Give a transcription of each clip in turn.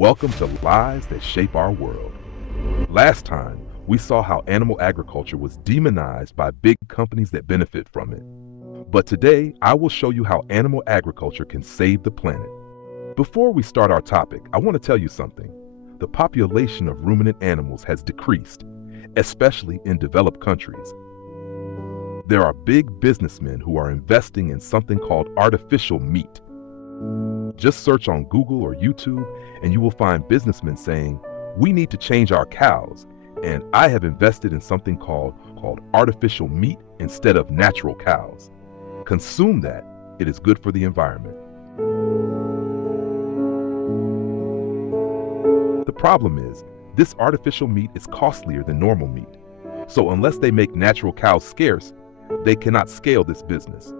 Welcome to Lies That Shape Our World. Last time, we saw how animal agriculture was demonized by big companies that benefit from it. But today, I will show you how animal agriculture can save the planet. Before we start our topic, I want to tell you something. The population of ruminant animals has decreased, especially in developed countries. There are big businessmen who are investing in something called artificial meat. Just search on Google or YouTube and you will find businessmen saying, "We need to change our cows, and I have invested in something called artificial meat instead of natural cows. Consume that. It is good for the environment." The problem is, this artificial meat is costlier than normal meat. So unless they make natural cows scarce, they cannot scale this business.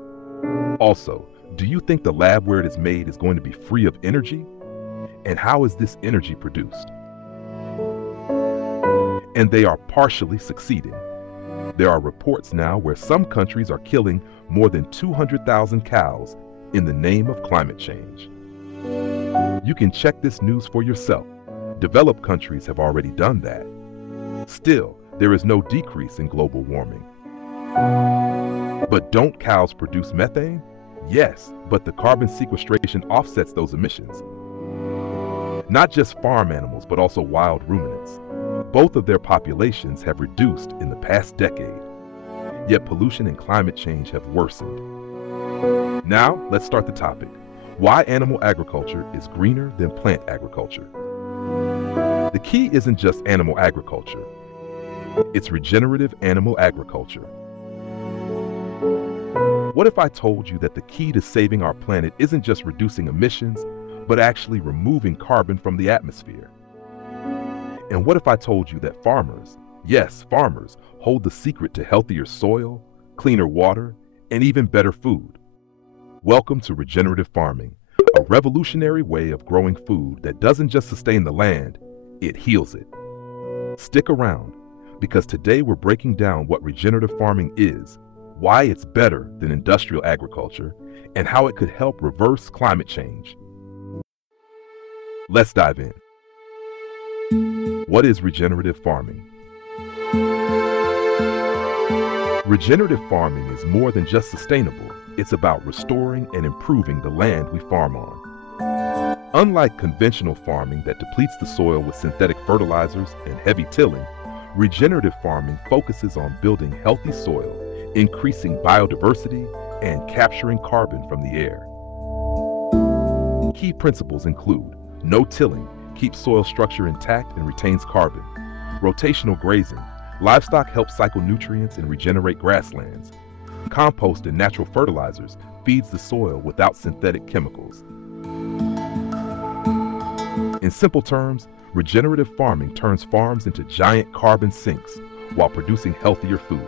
Also, do you think the lab where it is made is going to be free of energy? And how is this energy produced? And they are partially succeeding. There are reports now where some countries are killing more than 200,000 cows in the name of climate change. You can check this news for yourself. Developed countries have already done that. Still, there is no decrease in global warming. But don't cows produce methane? Yes, but the carbon sequestration offsets those emissions. Not just farm animals, but also wild ruminants. Both of their populations have reduced in the past decade. Yet pollution and climate change have worsened. Now, let's start the topic. Why animal agriculture is greener than plant agriculture. The key isn't just animal agriculture. It's regenerative animal agriculture. What if I told you that the key to saving our planet isn't just reducing emissions, but actually removing carbon from the atmosphere? And what if I told you that farmers, yes, farmers, hold the secret to healthier soil, cleaner water, and even better food? Welcome to regenerative farming, a revolutionary way of growing food that doesn't just sustain the land, it heals it. Stick around, because today we're breaking down what regenerative farming is, why it's better than industrial agriculture, and how it could help reverse climate change. Let's dive in. What is regenerative farming? Regenerative farming is more than just sustainable. It's about restoring and improving the land we farm on. Unlike conventional farming that depletes the soil with synthetic fertilizers and heavy tilling, regenerative farming focuses on building healthy soil, increasing biodiversity, and capturing carbon from the air. Key principles include no tilling, keeps soil structure intact and retains carbon. Rotational grazing, livestock help cycle nutrients and regenerate grasslands. Compost and natural fertilizers feeds the soil without synthetic chemicals. In simple terms, regenerative farming turns farms into giant carbon sinks while producing healthier food.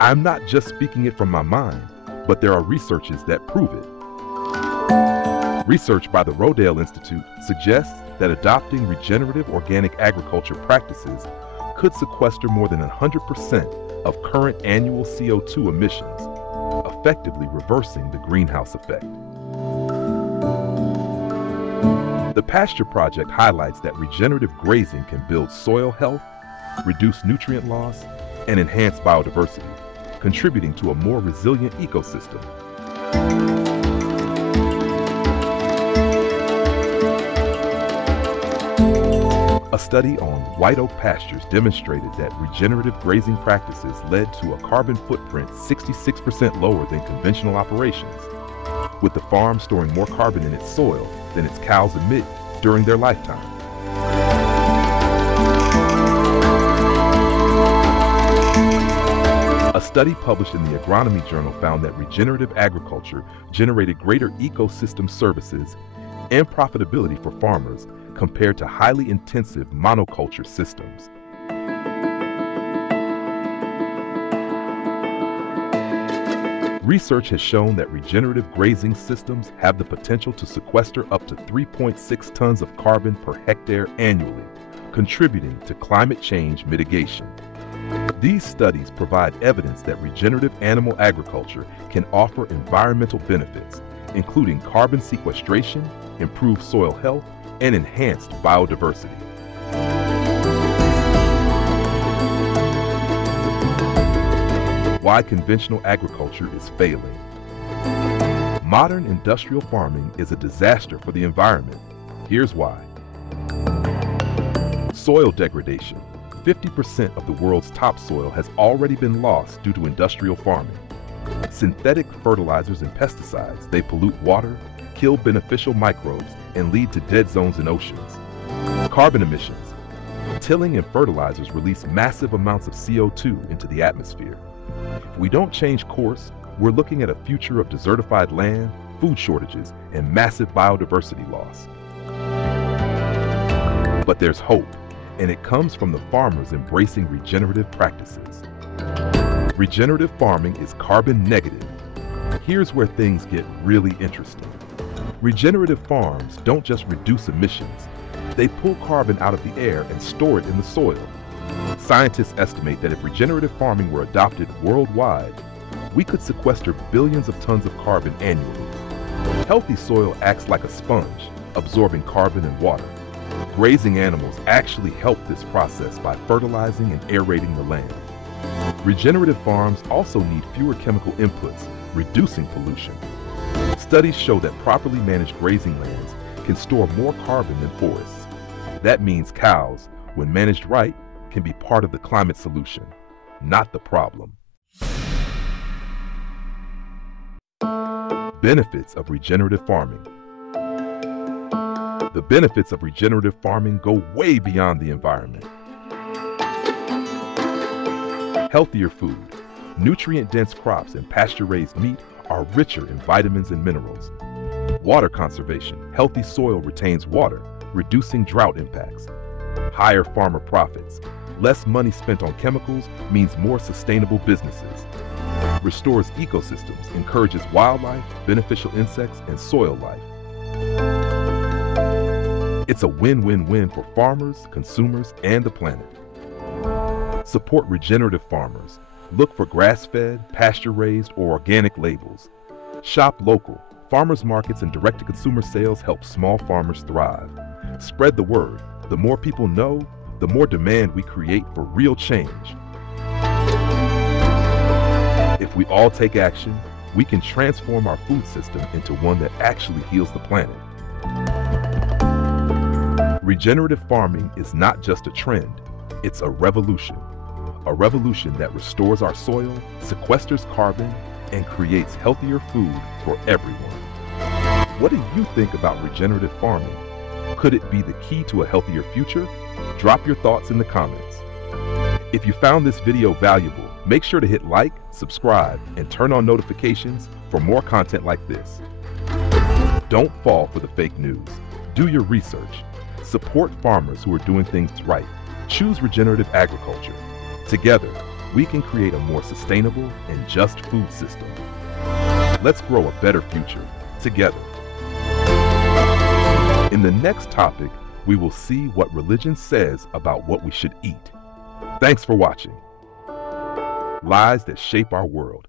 I'm not just speaking it from my mind, but there are researches that prove it. Research by the Rodale Institute suggests that adopting regenerative organic agriculture practices could sequester more than 100% of current annual CO2 emissions, effectively reversing the greenhouse effect. The Pasture Project highlights that regenerative grazing can build soil health, reduce nutrient loss, and enhance biodiversity, contributing to a more resilient ecosystem. A study on white oak pastures demonstrated that regenerative grazing practices led to a carbon footprint 66% lower than conventional operations, with the farm storing more carbon in its soil than its cows emit during their lifetime. A study published in the Agronomy Journal found that regenerative agriculture generated greater ecosystem services and profitability for farmers compared to highly intensive monoculture systems. Research has shown that regenerative grazing systems have the potential to sequester up to 3.6 tons of carbon per hectare annually, contributing to climate change mitigation. These studies provide evidence that regenerative animal agriculture can offer environmental benefits, including carbon sequestration improved soil health, and enhanced biodiversity. Why conventional agriculture is failing. Modern industrial farming is a disaster for the environment. Here's why. Soil degradation. 50% of the world's topsoil has already been lost due to industrial farming. Synthetic fertilizers and pesticides, they pollute water, kill beneficial microbes, and lead to dead zones in oceans. Carbon emissions. Tilling and fertilizers release massive amounts of CO2 into the atmosphere. If we don't change course, we're looking at a future of desertified land, food shortages, and massive biodiversity loss. But there's hope, and it comes from the farmers embracing regenerative practices. Regenerative farming is carbon negative. Here's where things get really interesting. Regenerative farms don't just reduce emissions, they pull carbon out of the air and store it in the soil. Scientists estimate that if regenerative farming were adopted worldwide, we could sequester billions of tons of carbon annually. Healthy soil acts like a sponge, absorbing carbon and water. Grazing animals actually help this process by fertilizing and aerating the land. Regenerative farms also need fewer chemical inputs, reducing pollution. Studies show that properly managed grazing lands can store more carbon than forests. That means cows, when managed right, can be part of the climate solution, not the problem. Benefits of regenerative farming. The benefits of regenerative farming go way beyond the environment. Healthier food. Nutrient-dense crops and pasture-raised meat are richer in vitamins and minerals. Water conservation. Healthy soil retains water, reducing drought impacts. Higher farmer profits. Less money spent on chemicals means more sustainable businesses. Restores ecosystems, encourages wildlife, beneficial insects, and soil life. It's a win-win-win for farmers, consumers, and the planet. Support regenerative farmers. Look for grass-fed, pasture-raised, or organic labels. Shop local. Farmers markets and direct-to-consumer sales help small farmers thrive. Spread the word. The more people know, the more demand we create for real change. If we all take action, we can transform our food system into one that actually heals the planet. Regenerative farming is not just a trend, it's a revolution. A revolution that restores our soil, sequesters carbon, and creates healthier food for everyone. What do you think about regenerative farming? Could it be the key to a healthier future? Drop your thoughts in the comments. If you found this video valuable, make sure to hit like, subscribe, and turn on notifications for more content like this. Don't fall for the fake news. Do your research. Support farmers who are doing things right. Choose regenerative agriculture. Together, we can create a more sustainable and just food system. Let's grow a better future together. In the next topic, we will see what religion says about what we should eat. Thanks for watching. Lies that shape our world.